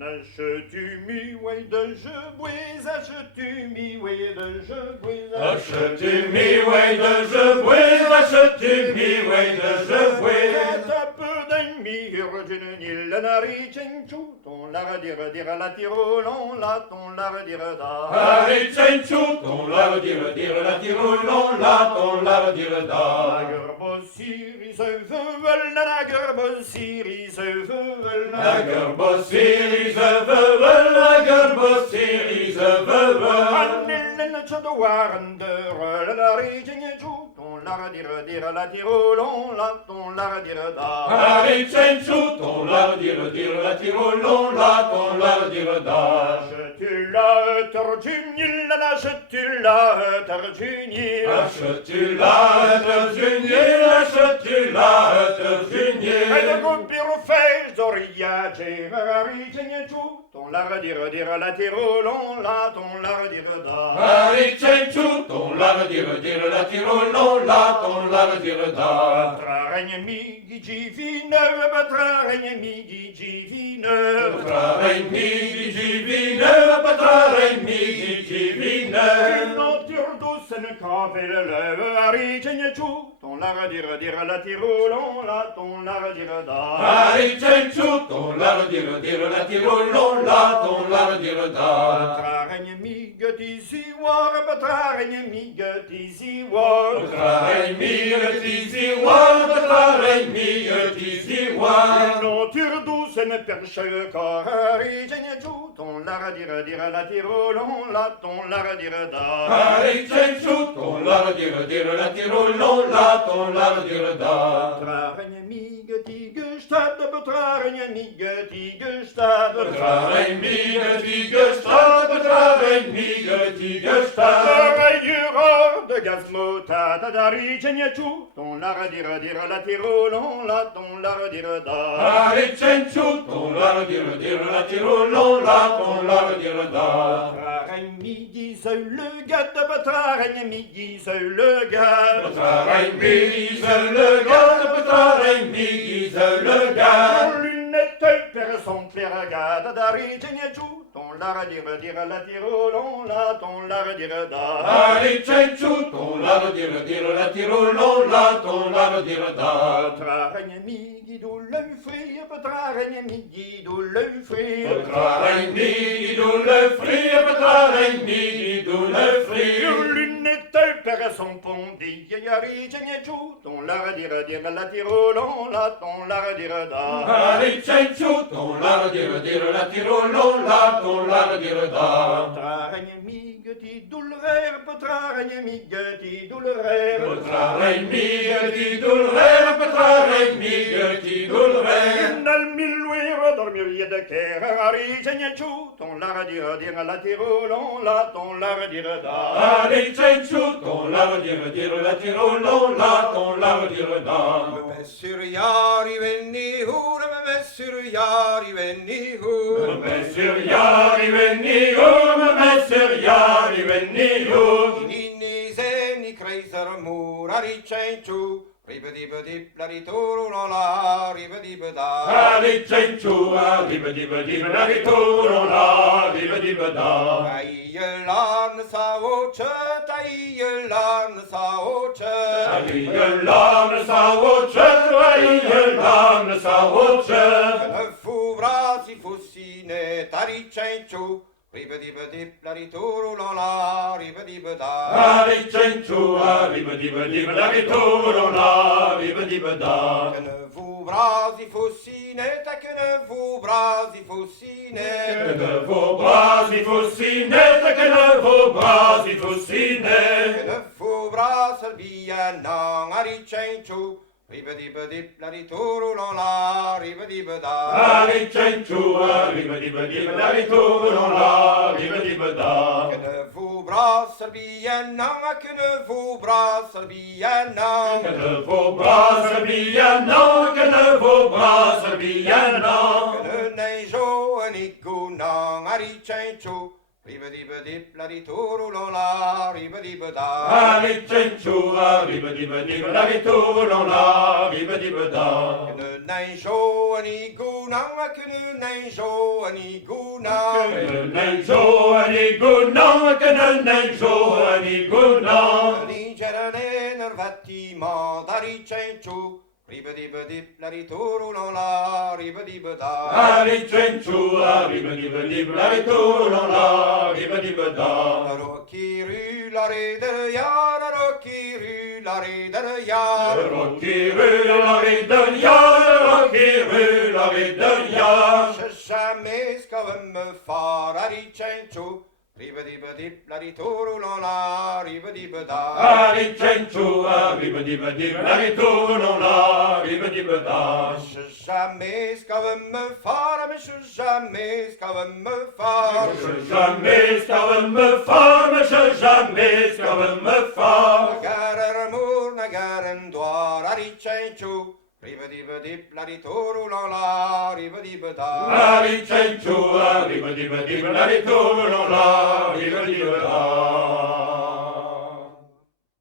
Achète-tu mi way de je bouise, achète-tu mi way de je bouise, Achète-tu mi way de je bouise, achète-tu mi way de je bouise. un peu d'ennemi, d'une île, la narichenchou, ton la dire la tirolon, la ton la dire da. Narichenchou, ton la dire la tirolon, la ton la dire da. La gerbe siri se veut, la gerbe siri se veut, La gerbe siri se veut, la gerbe siri se veut. Annellen de warender, la narichenchou, ton la dire la tirolon, la ton la dire da. Narichenchou, ton la dire la tirolon, la ton la dire da. Achète-tu la tortunille, achète-tu la tortunille, Achète-tu la terjunier, achète-tu la terjunier. elle compire au fait d'oriage, marichenchou, ton la dire la tirolon, la ton la dire da. Narichenchou, ton la dire la tirolon, la ton la dire da. Traregne migi givine, traregne migi givine, Patrare mi divine, patrare mi divine. une nature douce ne cavelle le marichenchou, ton la dire la tirolon, la ton la dire da. Narichenchou, ton la dire la tirolon, la ton la dire da. Traregne migi tisiwar, traregne migi tisiwar. Patrare mi tiziwa, patrare mi tiziwa. Nature douce ne perche le corps, marichenchou, ton la dire la tirolon, la ton la dire da. Narichenchou, ton la dire la tirolon, la ton la dire da. Traregne migi tigestad, traregne migi tigestad. Patrare mi tigestad, patrare mi tigestad. Travailleur de gazmotade, d'arichenchou, ton la dire la tirolon, la ton la dire da. Narichenchou, ton la dire la tirolon, la ton la dire da. Traregne migi seul le gade, traregne migi seul le gade. Patrare mi le gade, patrare mi le gade. Lunette per son gade, d'arichenchou, ton la dire la tirolon, la ton la dire da. Narichenchou, ton la dire la tirolon, la ton la dire da. Traregne migi d'où l'œil frit, traregne migi d'où l'œil frit. Patrare mi le fri, patrare mi le fri. Lunette per son pondi, arichenchou, ton la dire la tirolon, la ton la dire da. Narichenchou, ton la dire la tirolon, la ton la dire da. Traregne migi ti dulrer, traregne migi ti dulrer. Patrare mi dulrer, patrare mi dulrer. Nel milluire dormir de cher, arichenchou, ton la dire la tirolon, la ton la dire da. Narichenchou, ton la dire la tirolon, la ton la dire da. Messur yari venni hur, messur yari venni hur. Messur yari venni hur, messur yari venni hur. Inni zeni kreiser mur, arichenchou. Ribadibadib la ritoro la la, ribadibada. Narichenchou, ribadibadib la ritoro la, ribadibada. Aïelan sa oche, aïelan sa oche. Aïelan sa voce, aïelan sa voce. Ne fu brasi fussine, tarichenchou. Ribadibadib la ritoro la la, ribadibada. Narichenchou, ribadibadib la ritoro la, ribadibada. Que ne vous brasi fussine, que ne vous brasi fussine. Que ne vos bras y fossinette, que ne vos bras y fossinette. Que ne vous brasi bien non, arichenchou. Ribadibadib la ritoro la la, ribadibada. Narichenchou, ribadibadib la ritoro la, ribadibada. Que ne vous brasi bien non, que ne vous brasi bien non. Que ne vos bras bien non, que ne vos bras bien non. Que ne neigeau un icou non, arichenchou. Ribadibadip, la di roulant la, ribadibada. Allez, tchenchou, ribadibadib, la ritourlon la, ribadibada. Que ne neige au anigouna, que ne neige au anigouna. Que ne neige au anigouna, que ne neige au anigouna. Ni gerane nel bâtiment d'Ari Chenchou. Ribadibadip, la di roulant la, ribadibada. Allez, tchenchou, ribadibadib, la ritourlon la, ribadibada. Rocky rue, la rue de Yar, Rocky rue, la rue de Yar. Rocky rue, la rue de Yar, Rocky rue, la rue de Yar. Je jamais ce qu'on me faire, Ari Chenchou. Ribadibadip, la di roulant la, ribadibada. Allez, tchenchou, ribadibadib, la ritourlon la, ribadibada. Je jamais ce qu'on me faire, mais je jamais ce qu'on me faire. Je jamais ce qu'elle veut me faire, mais je jamais ce qu'elle veut me faire. Nagar amour, nagar doir, Ari Chenchou. Ribadibadip, la di roulant la, ribadibada. Allez, tchenchou, ribadibadib, la ritourlon la,